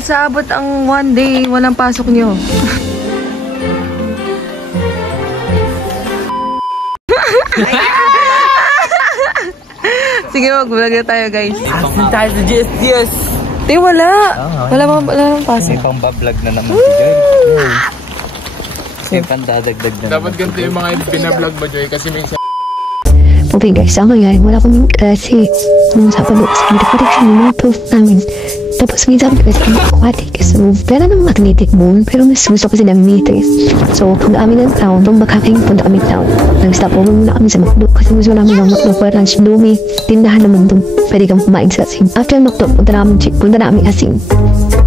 Hanggang sa abot ang one day, walang pasok nyo. Sige, mag-vlog na tayo, guys. Asin tayo sa GSTS. Di, wala. Wala bang pasok. May pang-vlog na naman si Joy. May pandadagdag na. Dapat ganito yung mga binablog ba, Joy? Kasi minsan... Okay guys, sa ngayon, wala kaming klase nung sa palo. Kasi nag-correction yung mga proof namin. Tapos minsan kasi ang aquatic. So, pera ng magnetic bone, pero mas gusto kasi ng meters. So, pag amin ng town, nung makakain, punta kami town. Nag-stop over muna kami sa McDo. Kasi gusto namin ng McDo for lunch. May tindahan naman doon. Pwede kang kumain sa asin. After McDo, punta namin asin.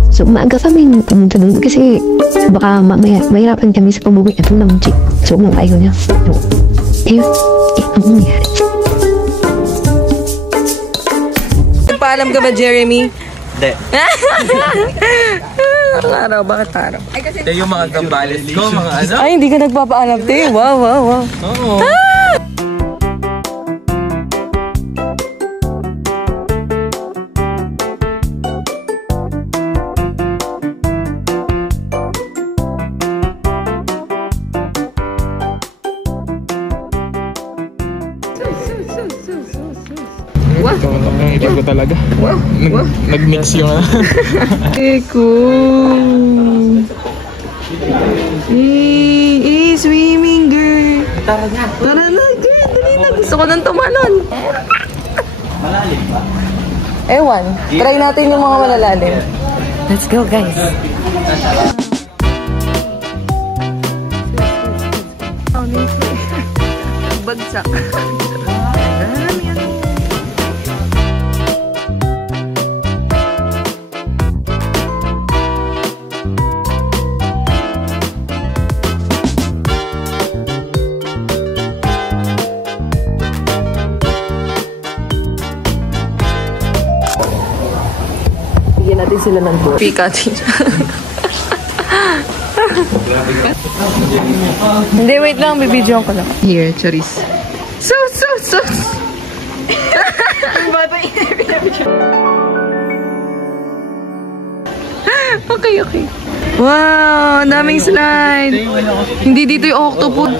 So, maaga kami pumunta doon kasi baka mahirapan kami sa pag-uwi at ng jeep. So, kumakain ko niya. So, ang nangyari. Paalam ka ba, Jeremy? Hindi. Araw, bakit araw? Ito yung mga gambalis ko, mga ano. Ay, hindi ka nagpapaalam, te. Wow, wow, wow. Oo. Wow. Hindi ko talaga. Wow. Nag-mix yung ano. Eko. Swimming girl. Tara na, girl. Dali na. Gusto ko nang tumalon. Malalim ba? Ewan. Try natin yung mga malalalim. Let's go, guys. Bagsak. Bigyan natin sila ng door. Pikachu. Hindi, wait lang. Bibidyoan ko lang. Here, Charis. Sus! Okay. Wow! Daming slide. Hindi dito yung octopus.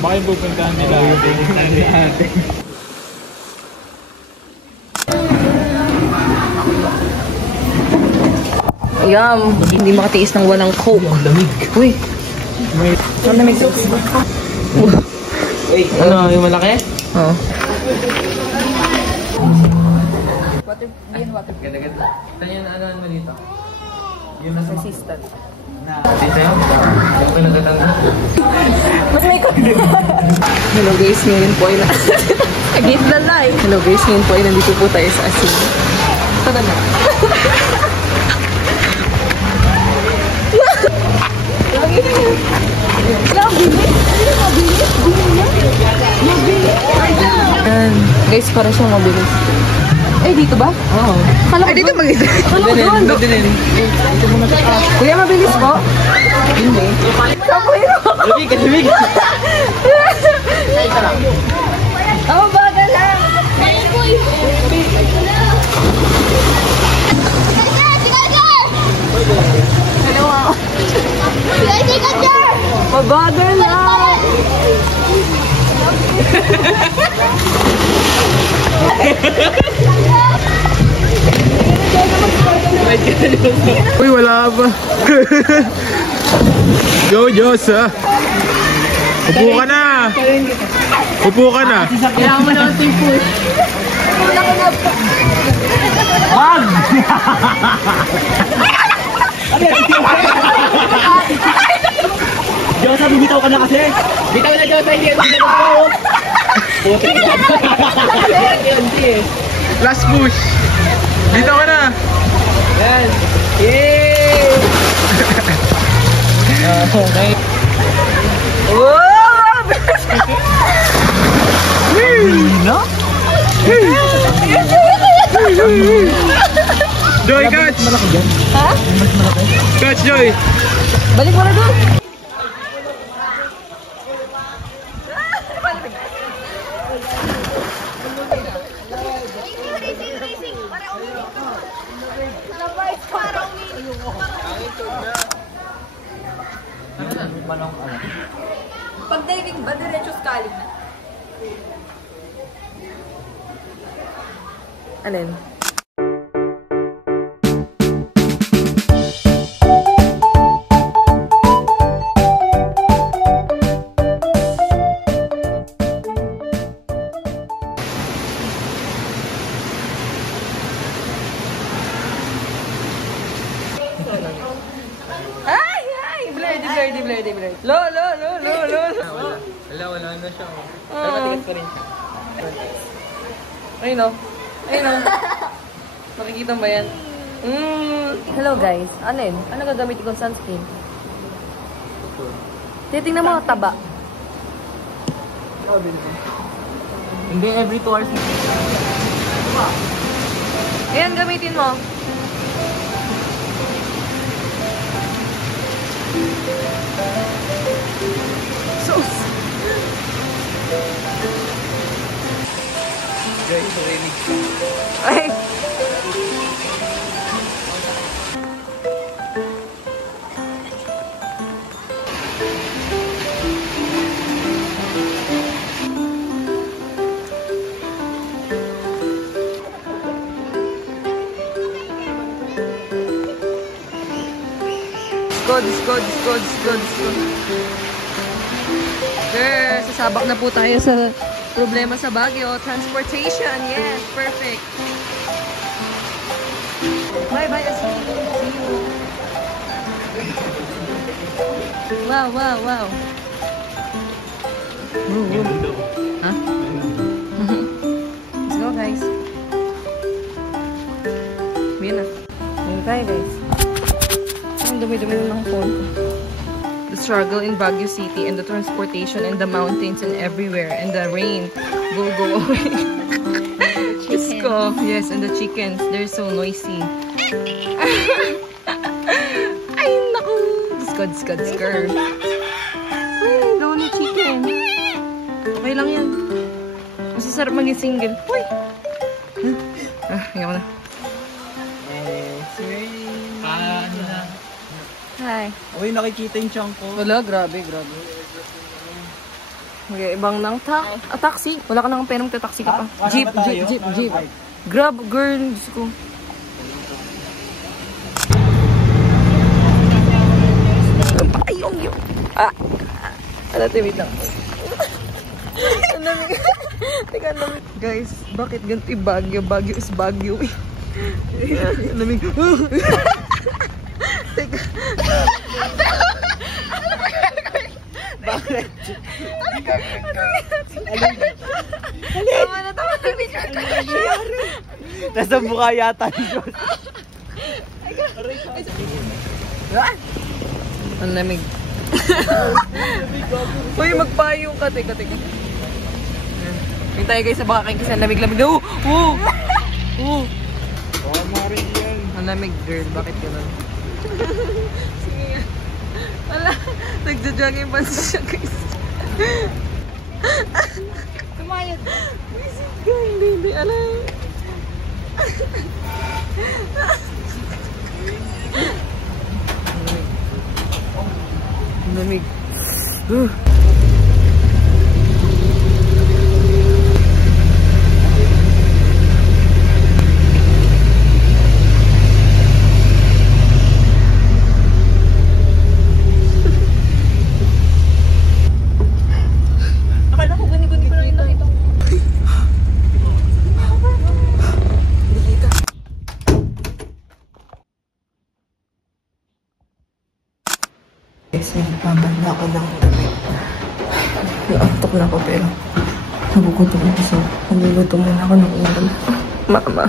Baka yung pupuntahan nila. Yum! Hindi makatiis ng walang coke. Lamig. Uy! Ang lamig. Ano, yung malaki? Oo. Ganda-ganda. Saan yung ano mo dito? Yung nasa Resistant. dito yun? Yung pinagkatanda? Ba't may Hello guys, ngayon po ay against the light. Hello guys, ngayon po ay nandito po tayo sa asin. Tara na. Guys, para siyang mabilis. Eh, dito ba? Oo. Ay, dito mabilis. Kuya, mabilis po? Hindi. Ako yun. Lamig! Ako, bagal lang. Hello, mabagal lang. Uy, wala pa. Go, Diyos, ha? Upo ka na. Upo ka na. Kailangan mo naman ito yung push. Wag! Diyosa, bibitaw ka na kasi. Bitaw na, Diyosa, hindi ako Last push. Dito ka na. Yan. Yay! Okay. Oh! No? Joy, catch. Ha? Catch, Joy. Balik mo na doon. Pag diving ba, diretso scaling na? Alin? Blurdy. Lo. Wala na siya. Pero matigas pa rin siya. Ayun o. Makikita ba yan? Hello guys. Alin? Ano gagamitin kong sunscreen? Titingnan mo, taba. Hindi, every 2 hours. Ayan, gamitin mo. Sus! Guys, rinig. Ay! Disco. Girl, sasabak na po tayo sa problema sa Baguio. Transportation, yes, perfect. Bye, see you. Wow. Huh? Let's go, guys. Yan na. Yan tayo, guys. Ang dumi-dumi ng phone ko. The struggle in Baguio City and the transportation and the mountains and everywhere and the rain will go away. Disco. Yes, and the chickens. They're so noisy. Ay, naku. Disco. Ay, lonely chicken. Okay lang yan. Masasarap maging single. Uy! Ayaw na. Ano na? Hi. Uy, nakikita yung chunk ko. Wala, grabe. Okay, ibang nang taxi. Wala ka nang perang taxi ka pa. Jeep. Grab, girl. Diyos ko. Ayong yun. Wait lang. Ang lamig. Teka, ang lamig. Guys, bakit ganito yung Baguio? Baguio is Baguio. Ang lamig. Teka. Bakit? Tama na picture ko. Nasa mukha yata yun. Ang lamig. Uy, magpayong ka. Teka. Hintay guys sa baka kayo kasi ang lamig-lamig. Ang lamig, girl. Bakit gano'n? Sige nga. Wala. Nagja-jog yung pansin siya, guys. Tumayad. Visit ka, hindi. Alam. Ang lamig. Guys, nagbabanda ako ng damit. Naantok na ako pero nagugutom ako so nagluluto muna ako ng ulam. Mama.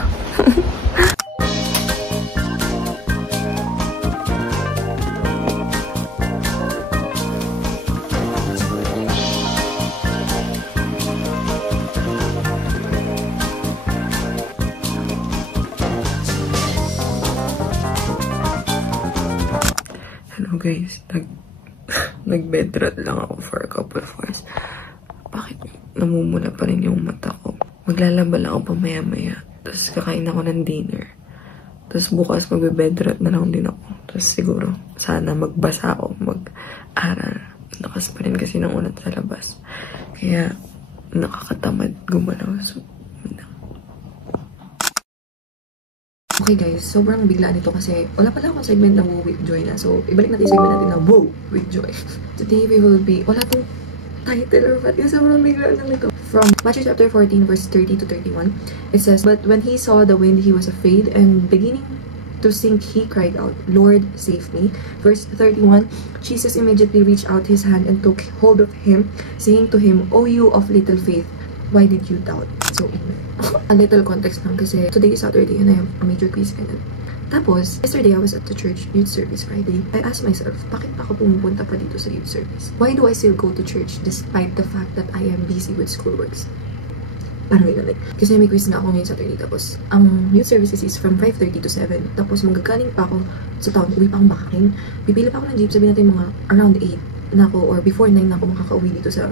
Hello guys, nag-bedrot lang ako for a couple of hours. Bakit namumula pa rin yung mata ko? Maglalaba lang ako pamaya-maya. Tapos kakain ako ng dinner. Tapos bukas magbe-bedrest na lang din ako. Tapos siguro, sana magbasa ako, mag-aral. Lakas pa rin kasi ng ulan sa labas. Kaya, nakakatamad gumalaw. So, okay guys, sobrang bigla nito kasi wala pala akong segment na Woo with Joy na. So, ibalik natin yung segment natin na Woo with Joy. Today we will be, wala tong title or what, kasi sobrang bigla lang nito. From Matthew chapter 14 verse 30 to 31, it says, "But when he saw the wind, he was afraid, and beginning to sink, he cried out, 'Lord, save me.'" Verse 31, Jesus immediately reached out his hand and took hold of him, saying to him, "O you of little faith, why did you doubt?" So, a little context lang kasi today is Saturday and I have a major quiz ganyan. Tapos, yesterday I was at the church youth service Friday. I asked myself, bakit pa ako pumupunta pa dito sa youth service? Why do I still go to church despite the fact that I am busy with schoolworks? Parang ganun like. Kasi may quiz nga ako ngayon Saturday. Tapos, ang youth services is from 5:30 to 7. Tapos, magagaling pa ako sa town. Uwi pa akong bakakin. Pipili pa ako ng jeep. Sabihin natin mga around 8 na ako or before 9 na ako makakauwi dito sa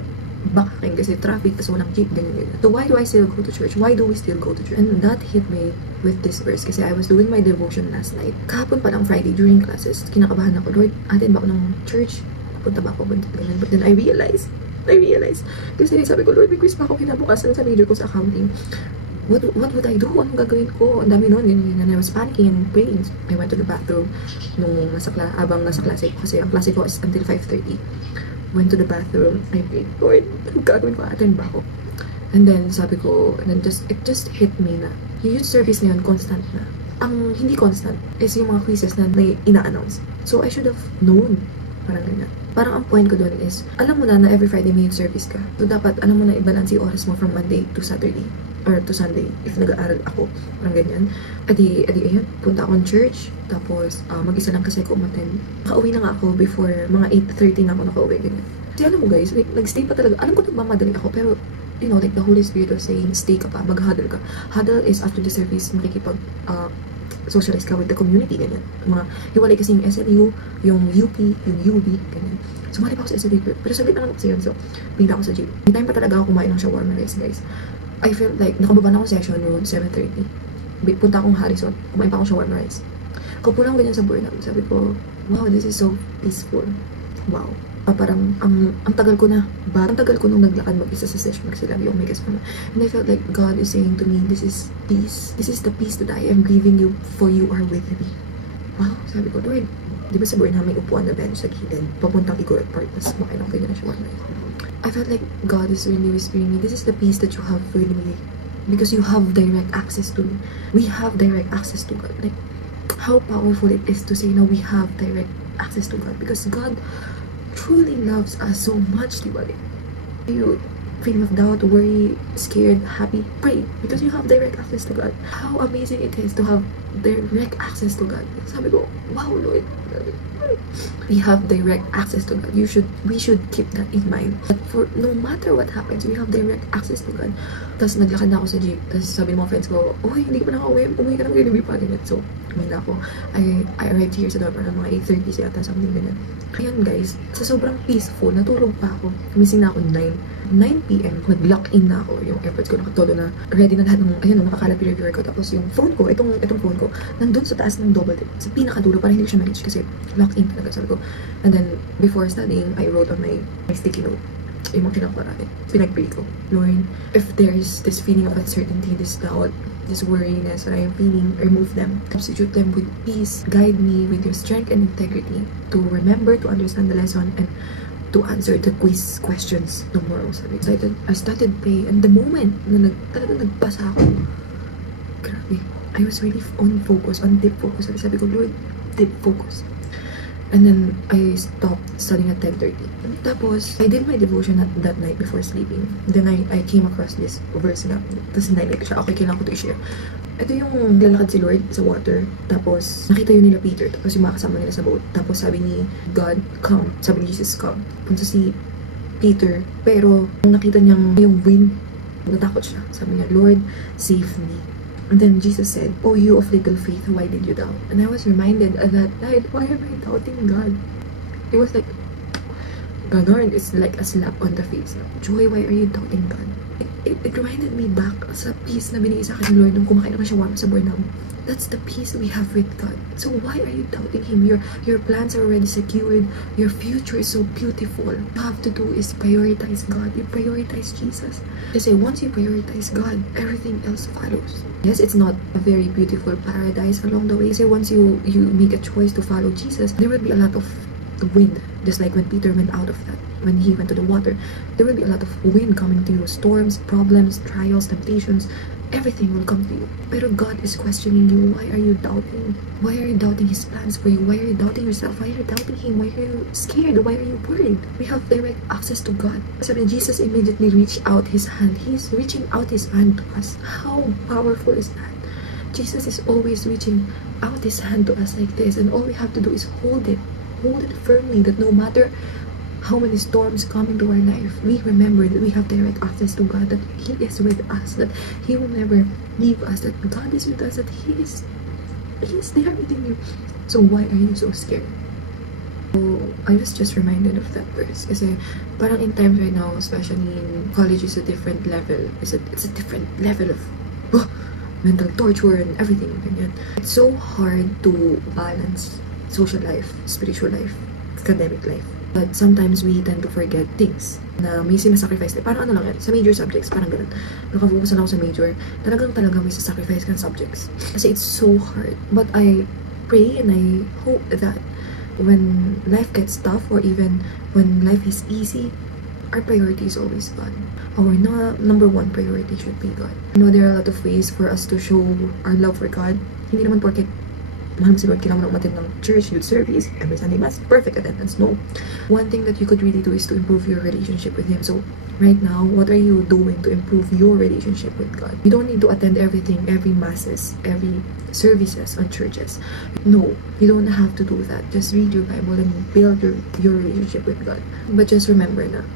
bakakin kasi traffic kasi walang jeep, ganyan. So why do I still go to church? Why do we still go to church? And that hit me with this verse kasi I was doing my devotion last night. Kahapon pa lang Friday during classes, kinakabahan ako, Lord, atin ba ako ng church? Punta ba ako? Ganyan. But then I realized, kasi sabi ko, Lord, may quiz pa ako kinabukasan sa major ko sa accounting. What would I do? Anong gagawin ko? Ang dami nun, ganyan. And I was panicking and praying. I went to the bathroom nung habang nasa klase ko kasi ang klase ko is until 5:30. Went to the bathroom, I prayed, Lord, anong gagawin ko? Atin ba ako? And then, sabi ko, and then it just hit me na, yung youth service na yun, constant na. Ang hindi constant is yung mga quizzes na may ina-announce. So, I should have known. Parang ganyan. Parang ang point ko doon is, alam mo na every Friday may youth service ka. So, dapat, alam mo na i-balance yung oras mo from Monday to Saturday. Or to Sunday, if nag-aaral ako. Parang ganyan. Adi, ayun, punta akong church. Tapos, mag-isa lang kasi ako umattend. Nakauwi na nga ako before mga 8:30 na ako nakauwi, ganyan. Kasi alam mo guys, like, nag-stay pa talaga. Alam ko nagmamadali ako, pero, you know, like, the Holy Spirit was saying, stay ka pa, mag-huddle ka. Huddle is after the service, makikipag, socialize ka with the community, ganyan. Hiwalay kasi yung SLU, yung UP, yung UB, ganyan. Sumali pa ako sa SLU, pero saglit na lang ako kasi yun. So, pinita ako sa gym. May time pa talaga ako kumain ng shawarma rice, guys. I felt like, nakababa na akong session noon, 7:30. Punta akong Harrison, kumain pa akong shawarma rice. Kaupo lang ganyan sa burnout. Sabi ko, wow, this is so peaceful. Wow. Parang, ang tagal ko na. Ang tagal ko nung naglakad mag-isa sa session kasi lagi yung may kasama. And I felt like God is saying to me, this is peace. This is the peace that I am giving you for you are with me. Wow, sabi ko, Lord, di ba sa burnout may upuan na bench sa gilid? Papuntang Igorot Park, tapos makain ako ganyan na shawarma rice. I felt like God is really whispering me, this is the peace that you have with me. Because you have direct access to me. We have direct access to God. Like, how powerful it is to say, no, we have direct access to God. Because God truly loves us so much, diba? You feeling of doubt, worry, scared, happy, pray. Because you have direct access to God. How amazing it is to have direct access to God. Sabi ko, wow, Lord. We have direct access to God. We should keep that in mind. But for no matter what happens, we have direct access to God. Tapos naglakad na ako sa jeep. Tapos sabi ng mga friends ko, uy, hindi ko pa nakauwi. Umuwi ka ng gabi pa ganyan. So, umuwi na ako. I arrived here sa door mga 8:30 yata, something ganyan. Ayan guys, sa sobrang peaceful, natulog pa ako. Kumising na ako 9 p.m. Nag-lock in na ako. Yung airpods ko nakatodo na. Ready na lahat ng, ayun, nakakalap yung reviewer ko. Tapos yung phone ko, itong phone ko, nandun sa taas ng double tip. Sa pinakadulo, para hindi ko siya ma-reach kasi lock in talaga, sabi ko. And then, before studying, I wrote on my sticky note yung mga kinakurate. Pinag-pray ko, Lord, if there's this feeling of uncertainty, this doubt, this worriness that I am feeling, remove them. Substitute them with peace. Guide me with your strength and integrity to remember, to understand the lesson, and to answer the quiz questions tomorrow. Sabi. So I started praying, and the moment na talagang nagbasa ako, grabe, I was really on focus, on deep focus. Sabi ko, Lord, deep focus. And then, I stopped studying at 10:30. Tapos, I did my devotion that night before sleeping. Then, I came across this verse na. Tapos, nainig ko siya. Okay, kailangan ko to i-share. Ito yung lalakad si Lord sa water. Tapos, nakita yun nila Peter. Tapos, yung mga kasama nila sa boat. Tapos, sabi ni God, come. Sabi ni Jesus, come. Punta si Peter. Pero, nung nakita niyang yung wind, natakot siya. Sabi niya, Lord, save me. And then Jesus said, "Oh, you of little faith, why did you doubt?" And I was reminded at that night, why am I doubting God? It was like, ganon, it's like a slap on the face. Joy, why are you doubting God? it reminded me back sa peace na binigay sa akin ng Lord nung kumakain ako shawarma sa Borneo. That's the peace we have with God. So why are you doubting Him? Your plans are already secured. Your future is so beautiful. All you have to do is prioritize God. You prioritize Jesus. Kasi once you prioritize God, everything else follows. Yes, it's not a very beautiful paradise along the way. So once you make a choice to follow Jesus, there will be a lot of wind. Just like when Peter went out of that, when he went to the water, there will be a lot of wind coming to you. Storms, problems, trials, temptations. Everything will come to you. Pero God is questioning you. Why are you doubting? Why are you doubting His plans for you? Why are you doubting yourself? Why are you doubting Him? Why are you scared? Why are you worried? We have direct access to God. So when Jesus immediately reached out His hand, He's reaching out His hand to us. How powerful is that? Jesus is always reaching out His hand to us like this, and all we have to do is hold it firmly, that no matter how many storms come into our life, we remember that we have direct access to God, that He is with us, that He will never leave us, that God is with us, that He is there within you. So why are you so scared? So I was just reminded of that verse kasi parang in times right now, especially in college, is a different level. It's a different level of mental torture and everything. It's so hard to balance social life, spiritual life, academic life. But sometimes we tend to forget things na may sinasacrifice. Parang ano lang yan, sa major subjects, parang ganun. Nakafocus na ako sa major, talagang may sacrifice kang subjects. Kasi it's so hard. But I pray and I hope that when life gets tough, or even when life is easy, our priority is always God. Our number one priority should be God. I know there are a lot of ways for us to show our love for God. Hindi naman porket mahal mo si Lord, kailangan mo umattend ng church, youth service, every Sunday Mass, perfect attendance. No. One thing that you could really do is to improve your relationship with Him. So, right now, what are you doing to improve your relationship with God? You don't need to attend everything, every masses, every services on churches. No, you don't have to do that. Just read your Bible and build your relationship with God. But just remember na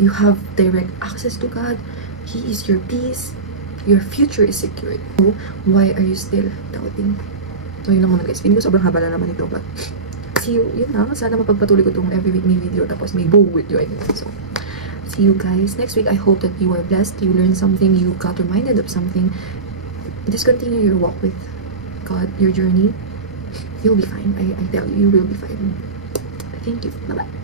you have direct access to God. He is your peace. Your future is secured. So, why are you still doubting? So, yun lang muna guys. Feeling ko sobrang haba na naman ito. But, see you, yun lang. Sana mapagpatuloy ko itong every week may video. Tapos may bow with you. So, see you guys next week. I hope that you are blessed. You learned something. You got reminded of something. Just continue your walk with God, your journey. You'll be fine. I tell you, you will be fine. Thank you. Bye-bye.